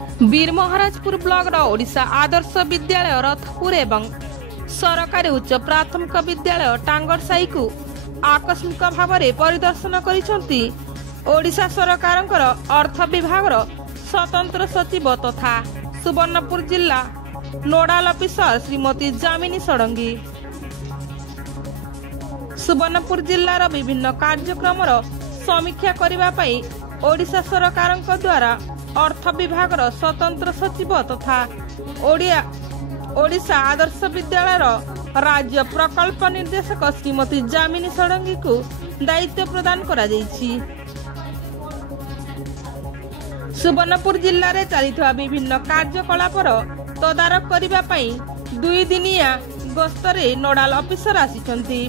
वीरमहाराजपुर block Odisha Adarsh Vidyalaya रथपुर एवं सरकारी उच्च प्राथमिक विद्यालय टांगरसाई को आकस्मिक भाव में परिदर्शन करिसेंती ओडिशा सरकार अर्थ विभाग स्वतंत्र सचिव तथा सुवर्णपुर जिला नोडाल ऑफिसर श्रीमती जामिनी षडंगी। सुवर्णपुर जिलार विभिन्न कार्यक्रम समीक्षा करने ओडिशा सरकार द्वारा अर्थ विभाग स्वतंत्र सचिव तथा ओडिशा आदर्श विद्यालय राज्य प्रकल्प निर्देशक श्रीमती जामिनी षडंगी को दायित्व प्रदान करा जायछि। सुवर्णपुर जिले में चलता विभिन्न कार्यकलापर तदारख करने 2 दिनिया गस्तरे नोडाल ऑफिसर आसिछंती।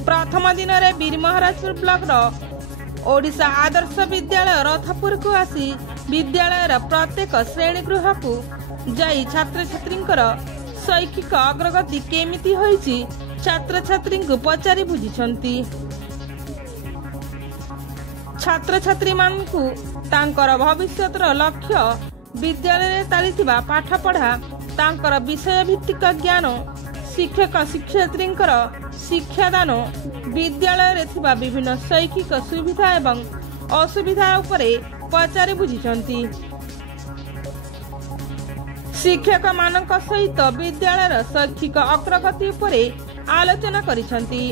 प्रथम दिन में वीरमहाराजपुर ब्लॉक ओडिशा आदर्श विद्यालय रथपुर को आसी विद्यालय प्रत्येक श्रेणीगृह को जाई छात्र छात्री शैक्षिक अग्रगति केमिति होईची छात्र छात्री को पचारि बुझिछंती। छात्र छात्री मानकु तांकर भविष्यतर लक्ष्य विद्यालय चलता पाठपढ़ा तांकर विषय भित्तिक ज्ञान शिक्षक शिक्षयित्री शिक्षादान विद्यालय थिबा विभिन्न शैक्षिक सुविधा एवं असुविधा उपरे पचारि बुझिछंती। शिक्षक मानक सहित विद्यालय शैक्षिक अग्रगति उपरे आलोचना करिछंती।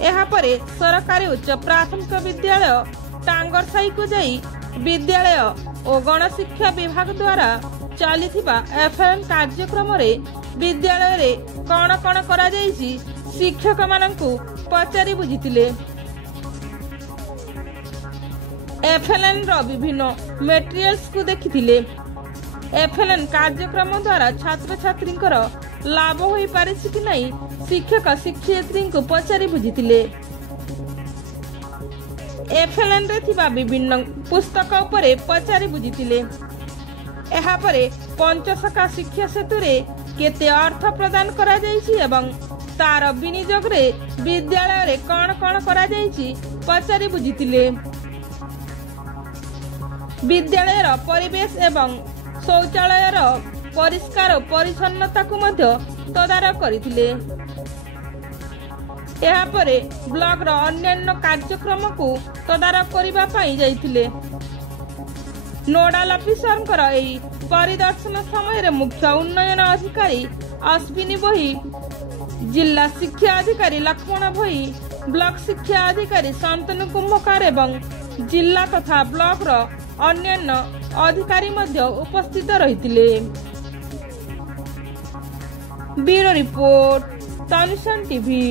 एहा परे सरकारी उच्च प्राथमिक विद्यालय टांगरसाई को जाई विद्यालय और गणशिक्षा विभाग द्वारा चलता एफएम कार्यक्रम रे विद्यालय रे कौन कौन करा जायछि शिक्षक मानकु पचारि बुझितिले। एफएलएन रो विभिन्न मटेरियल्स को देखिथिले। एफएलएन कार्यक्रम द्वारा छात्र छात्री लाभ होई पारिछि कि नहीं शिक्षक शिक्षयित्री को पचारि बुझितिले। एफएलएन रे थिबा विभिन्न पुस्तक उपरे पचारि बुझितिले। एहा परे पंचसखा शिक्षा सेतु रे केते अर्थ प्रदान करा जायछि एवं तार विनियोग रे विद्यालय रे कौन कौन करा जायछि पचारि बुझितिले। विद्यालय रो परिवेश एवं शौचालय रो परिष्कार परिच्छन्नता को मध्य तदारख करथिले। एहा परे ब्लॉक रो अन्यान्य कार्यक्रम को तदारख करिबा पई जायथिले। नोडाल ऑफिसर एही परिदर्शन समय मुख्य उन्नयन अधिकारी अश्विनी भोई, जिला शिक्षा अधिकारी लक्ष्मण भोई, ब्लॉक शिक्षा अधिकारी शांतनु कुंभकार एवं जिला तथा ब्लॉक रो अन्यान्य अधिकारी मध्य उपस्थित रहिथिले। ब्यूरो रिपोर्ट तनुषण टीवी।